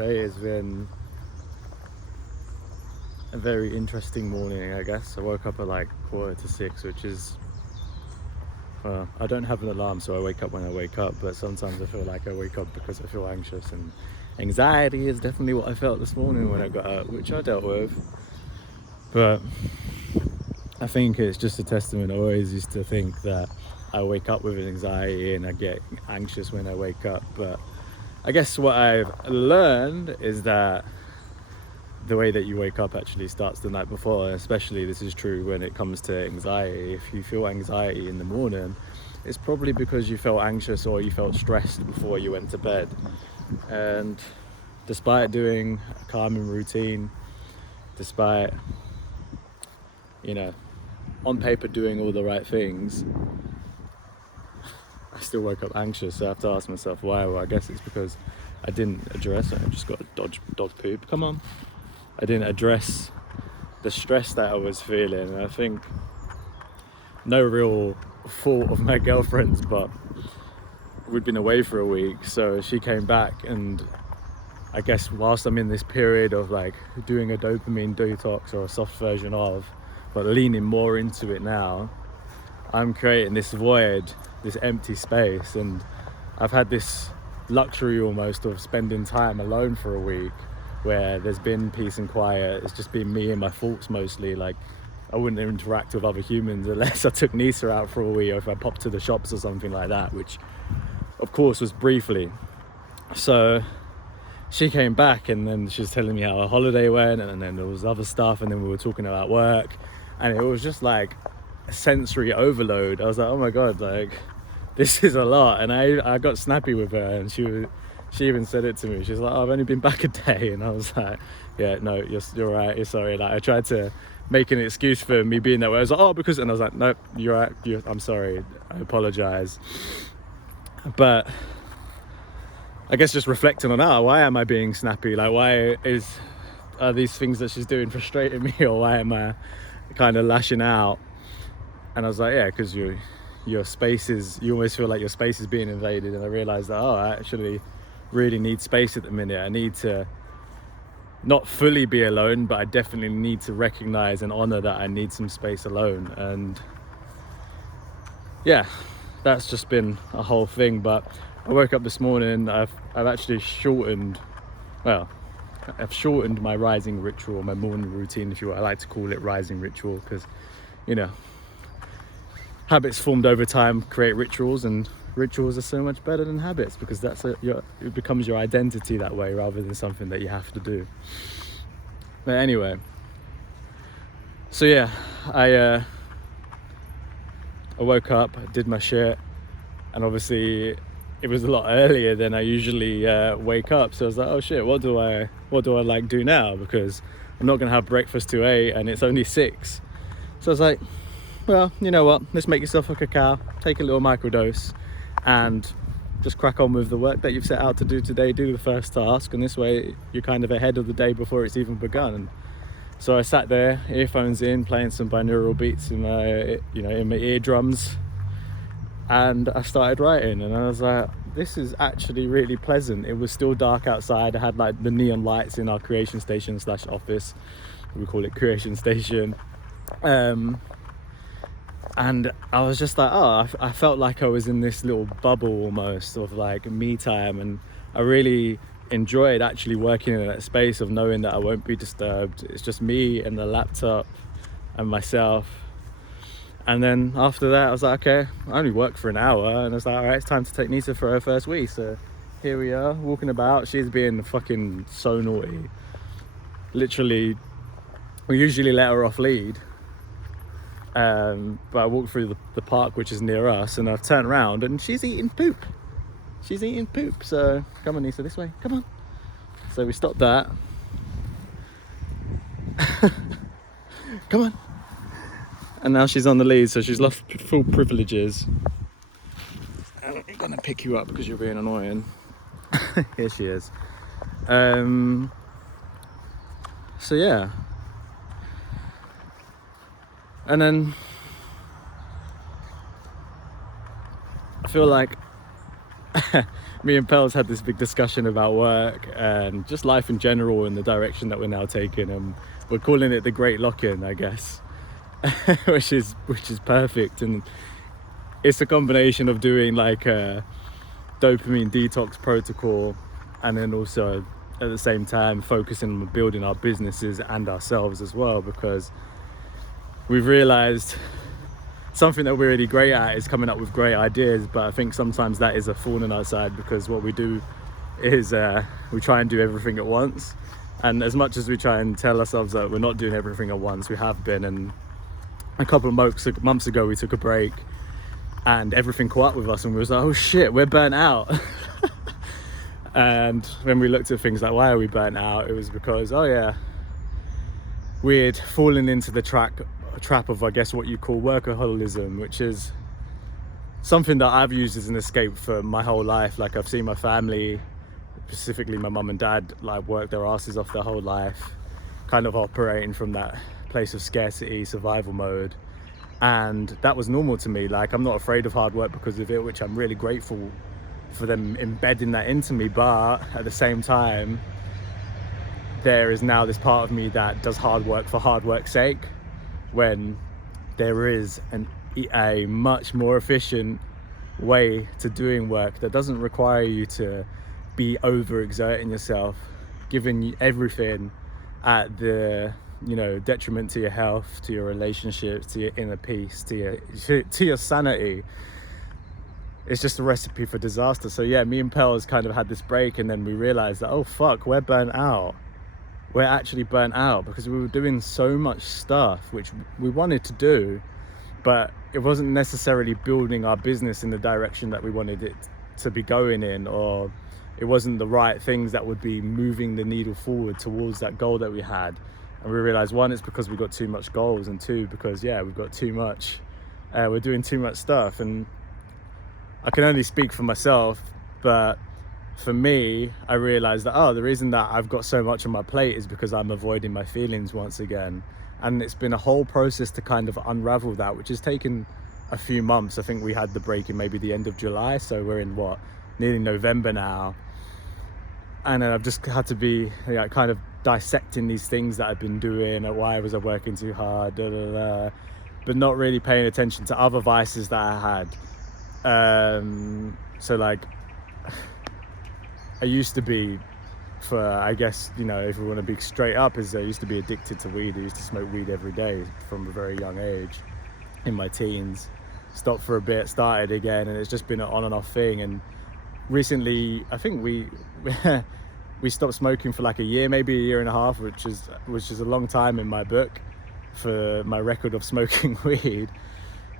today has been a very interesting morning, I guess. I woke up at like 5:45, which is, well, I don't have an alarm, so I wake up when I wake up, but sometimes I feel like I wake up because I feel anxious, and anxiety is definitely what I felt this morning when I got up, which I dealt with. But I think it's just a testament. I always used to think that I wake up with anxiety and I get anxious when I wake up, but I guess what I've learned is that the way that you wake up actually starts the night before, and especially this is true when it comes to anxiety. If you feel anxiety in the morning, it's probably because you felt anxious or you felt stressed before you went to bed. And despite doing a calming routine, despite, on paper doing all the right things, I still woke up anxious. So I have to ask myself why. Well, I guess it's because I didn't address it. I just got a dog poop. Come on. I didn't address the stress that I was feeling. And I think no real fault of my girlfriend's, but we'd been away for a week, so she came back, and I guess whilst I'm in this period of like doing a dopamine detox, or a soft version of, but leaning more into it now, I'm creating this void, this empty space, and I've had this luxury almost of spending time alone for a week where there's been peace and quiet. It's just been me and my thoughts mostly. Like, I wouldn't interact with other humans unless I took Nisa out for a wee, or if I popped to the shops or something like that, which of course was briefly. So she came back, and then she was telling me how her holiday went, and then there was other stuff, and then we were talking about work, and it was just like a sensory overload. I was like, oh my god, like this is a lot. And I got snappy with her, and she even said it to me. She's like, oh, I've only been back a day. And I was like, yeah, no, you're right, you're sorry. Like, I tried to make an excuse for me being that way. I was like, oh, because, and I was like, no, you're right, I'm sorry, I apologize. But I guess just reflecting on, why am I being snappy? Like, why are these things that she's doing frustrating me, or why am I kind of lashing out? And I was like, yeah, because your space is, you always feel like your space is being invaded. And I realized that, I actually really need space at the minute. I need to not fully be alone, but I definitely need to recognize and honor that I need some space alone. And yeah, that's just been a whole thing. But I woke up this morning, I've actually shortened my rising ritual, my morning routine, if you will. I like to call it rising ritual because, habits formed over time create rituals, and rituals are so much better than habits because it becomes your identity that way rather than something that you have to do. But anyway, so yeah, I woke up, I did my shit, and obviously it was a lot earlier than I usually wake up. So I was like, oh shit, what do I like do now? Because I'm not gonna have breakfast till 8 and it's only 6. So I was like, well, you know what, let's make yourself a cacao, take a little microdose, and just crack on with the work that you've set out to do today. Do the first task, and this way you're kind of ahead of the day before it's even begun. So I sat there, earphones in, playing some binaural beats in my eardrums, and I started writing, and I was like, this is actually really pleasant. It was still dark outside. I had like the neon lights in our creation station / office, we call it creation station, and I was just like, I felt like I was in this little bubble almost of like me time, and I really enjoyed actually working in that space of knowing that I won't be disturbed. It's just me and the laptop and myself. And then after that I was like, okay, I only worked for an hour, and I was like, all right, it's time to take Nisa for her first wee. So here we are, walking about. She's being fucking so naughty. Literally, we usually let her off lead, but I walked through the park which is near us, and I've turned around and she's eating poop. So come on, Nisa, this way, come on. So we stopped that. Come on. And now she's on the lead, so she's lost full privileges. I'm gonna pick you up because you're being annoying. Here she is. So yeah, and then I feel like me and Pels had this big discussion about work and just life in general and the direction that we're now taking, and we're calling it the Great Lock-in, I guess. which is perfect. And it's a combination of doing like a dopamine detox protocol, and then also at the same time focusing on building our businesses and ourselves as well, because we've realized something that we're really great at is coming up with great ideas, but I think sometimes that is a thorn in our side, because what we do is we try and do everything at once. And as much as we try and tell ourselves that we're not doing everything at once, we have been. And a couple of months ago we took a break and everything caught up with us, and we was like, oh shit, we're burnt out. And when we looked at things like, why are we burnt out, it was because, oh yeah, we'd fallen into the trap of, I guess, what you call workaholism, which is something that I've used as an escape for my whole life. Like, I've seen my family, specifically my mum and dad, like work their asses off their whole life, kind of operating from that place of scarcity, survival mode. And that was normal to me. Like, I'm not afraid of hard work because of it, which I'm really grateful for them embedding that into me. But at the same time, there is now this part of me that does hard work for hard work's sake, when there is a much more efficient way to doing work that doesn't require you to be overexerting yourself, giving you everything at the, you know, detriment to your health, to your relationships, to your inner peace, to your sanity. It's just a recipe for disaster. So yeah, me and Pels kind of had this break, and then we realized that, oh fuck, we're burnt out. We're actually burnt out because we were doing so much stuff which we wanted to do, but it wasn't necessarily building our business in the direction that we wanted it to be going in, or it wasn't the right things that would be moving the needle forward towards that goal that we had. And we realized, one, it's because we got too much goals, and two, because yeah, we've got too much, we're doing too much stuff. And I can only speak for myself, but for me, I realized that, oh, the reason that I've got so much on my plate is because I'm avoiding my feelings once again. And it's been a whole process to kind of unravel that, which has taken a few months. I think we had the break in maybe the end of July, so we're in nearly November now. And then I've just had to be kind of dissecting these things that I've been doing, and why was I working too hard, but not really paying attention to other vices that I had. So like, I used to be, for, I guess, you know, if we want to be straight up, is I used to be addicted to weed. I used to smoke weed every day from a very young age in my teens. Stopped for a bit, started again, and it's just been an on and off thing. And recently, I think we stopped smoking for like a year, maybe a year and a half, which is a long time in my book for my record of smoking weed.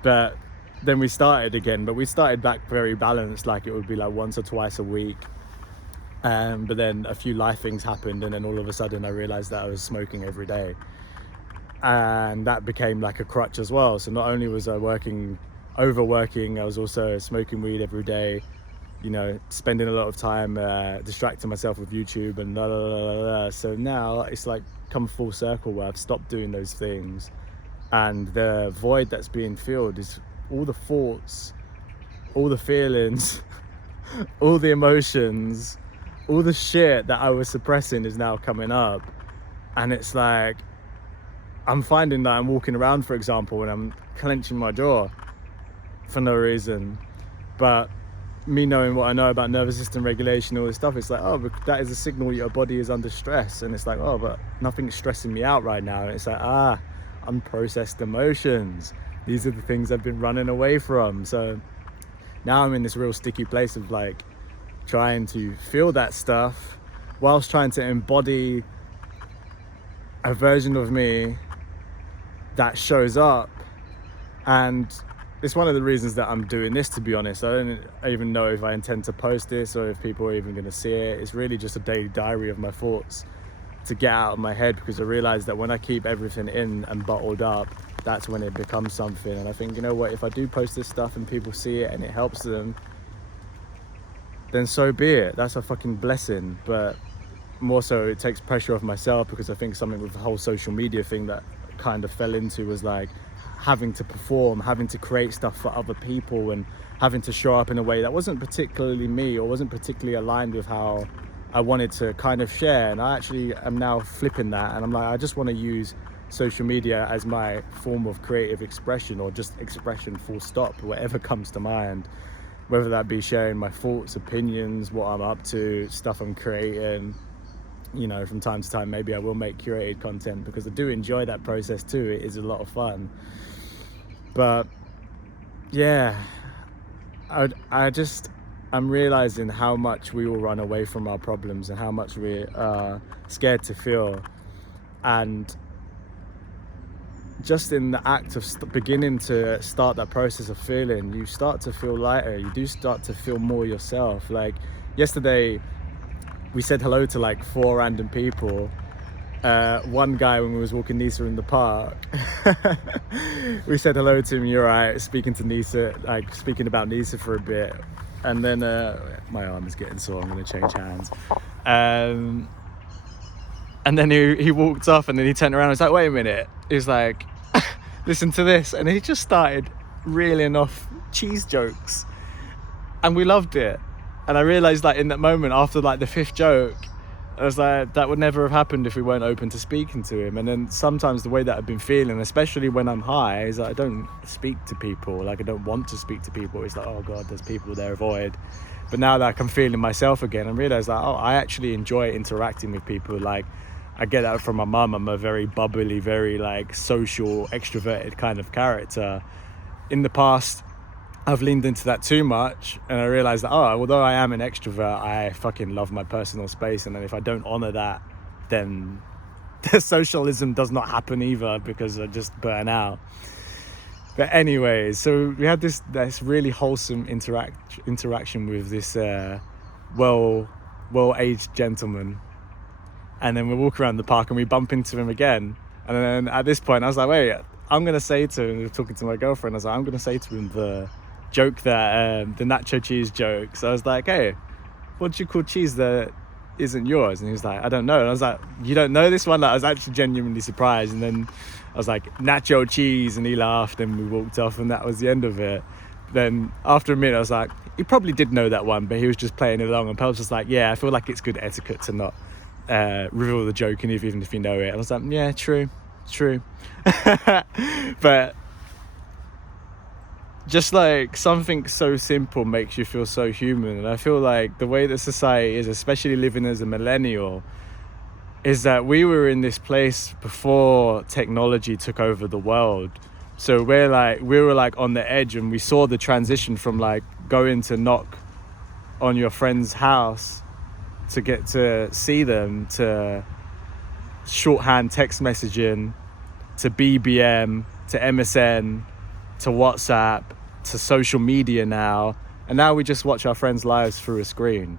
But then we started again, but we started back very balanced, like it would be like once or twice a week. But then a few life things happened, and then all of a sudden I realized that I was smoking every day, and that became like a crutch as well. So not only was I overworking, I was also smoking weed every day, you know, spending a lot of time distracting myself with YouTube and la la la la. So now it's like come full circle where I've stopped doing those things, and the void that's being filled is all the thoughts, all the feelings, all the emotions, all the shit that I was suppressing is now coming up. And it's like, I'm finding that I'm walking around, for example, and I'm clenching my jaw for no reason. But me knowing what I know about nervous system regulation, all this stuff, it's like, oh, but that is a signal your body is under stress. And it's like, oh, but nothing's stressing me out right now. And it's like, unprocessed emotions. These are the things I've been running away from. So now I'm in this real sticky place of like trying to feel that stuff whilst trying to embody a version of me that shows up. And it's one of the reasons that I'm doing this, to be honest. I don't even know if I intend to post this or if people are even going to see it. It's really just a daily diary of my thoughts to get out of my head, because I realize that when I keep everything in and bottled up, that's when it becomes something. And I think, you know what, if I do post this stuff and people see it and it helps them, then so be it. That's a fucking blessing. But more so, it takes pressure off myself, because I think something with the whole social media thing that kind of fell into was like, having to perform, having to create stuff for other people, and having to show up in a way that wasn't particularly me, or wasn't particularly aligned with how I wanted to kind of share. And I actually am now flipping that, and I'm like, I just want to use social media as my form of creative expression, or just expression, full stop, whatever comes to mind, whether that be sharing my thoughts, opinions, what I'm up to, stuff I'm creating. You know, from time to time, maybe I will make curated content, because I do enjoy that process too. It is a lot of fun. But yeah, I'm realizing how much we all run away from our problems, and how much we are scared to feel. And just in the act of beginning to start that process of feeling, you start to feel lighter. You do start to feel more yourself. Like yesterday, we said hello to like 4 random people. One guy, when we was walking Nisa in the park, we said hello to him, you're right, speaking to Nisa, like speaking about Nisa for a bit. And then my arm is getting sore, I'm gonna change hands. And then he walked off, and then he turned around and was like, wait a minute. He was like, listen to this. And he just started reeling off cheese jokes, and we loved it. And I realized, like, in that moment, after like the 5th joke, I was like, that would never have happened if we weren't open to speaking to him. And then sometimes the way that I've been feeling, especially when I'm high, is that I don't speak to people. Like, I don't want to speak to people. It's like, oh God, there's people there, avoid. But now that I'm feeling myself again, I realize that, oh, I actually enjoy interacting with people. Like, I get that from my mum. I'm a very bubbly, very like social, extroverted kind of character. In the past, I've leaned into that too much, and I realized that, although I am an extrovert, I fucking love my personal space. And then if I don't honor that, then the socialism does not happen either, because I just burn out. But anyways, so we had this really wholesome interaction with this well-aged gentleman. And then we walk around the park and we bump into him again. And then at this point, I was like, wait, I'm going to say to him, we were talking to my girlfriend, I was like, I'm going to say to him the joke that, the nacho cheese joke. So I was like, hey, what do you call cheese that isn't yours? And he was like, I don't know. And I was like, you don't know this one? Like, I was actually genuinely surprised. And then I was like, nacho cheese. And he laughed, and we walked off, and that was the end of it. Then after a minute, I was like, he probably did know that one, but he was just playing it along. And Pell was just like, yeah, I feel like it's good etiquette to not reveal the joke, and even if you know it. I was like, yeah, true. But just like something so simple makes you feel so human. And I feel like the way that society is, especially living as a millennial, is that we were in this place before technology took over the world. So we were like on the edge, and we saw the transition from like going to knock on your friend's house to get to see them, to shorthand text messaging, to BBM, to MSN, to WhatsApp, to social media now. And now we just watch our friends' lives through a screen,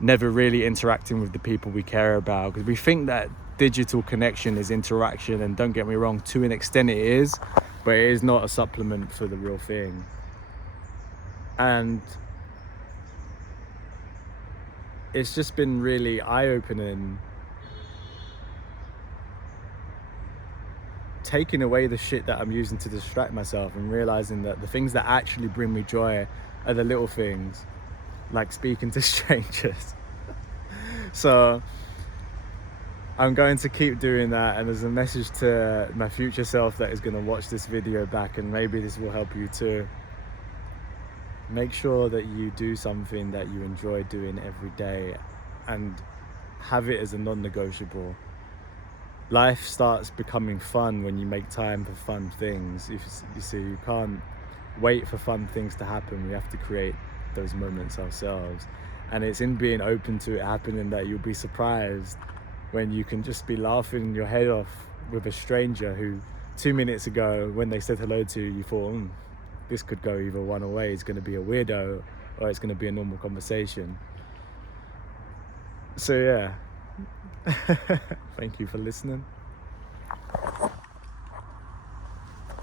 never really interacting with the people we care about, because we think that digital connection is interaction. And don't get me wrong, to an extent it is, but it is not a supplement for the real thing. And it's just been really eye-opening, taking away the shit that I'm using to distract myself, and realizing that the things that actually bring me joy are the little things, like speaking to strangers. So I'm going to keep doing that, and there's a message to my future self that is going to watch this video back, and maybe this will help you too. Make sure that you do something that you enjoy doing every day, and have it as a non-negotiable. Life starts becoming fun when you make time for fun things. You see, you can't wait for fun things to happen. We have to create those moments ourselves. And it's in being open to it happening that you'll be surprised when you can just be laughing your head off with a stranger who 2 minutes ago, when they said hello to you, you thought, this could go either one way. It's going to be a weirdo, or it's going to be a normal conversation. So yeah, thank you for listening.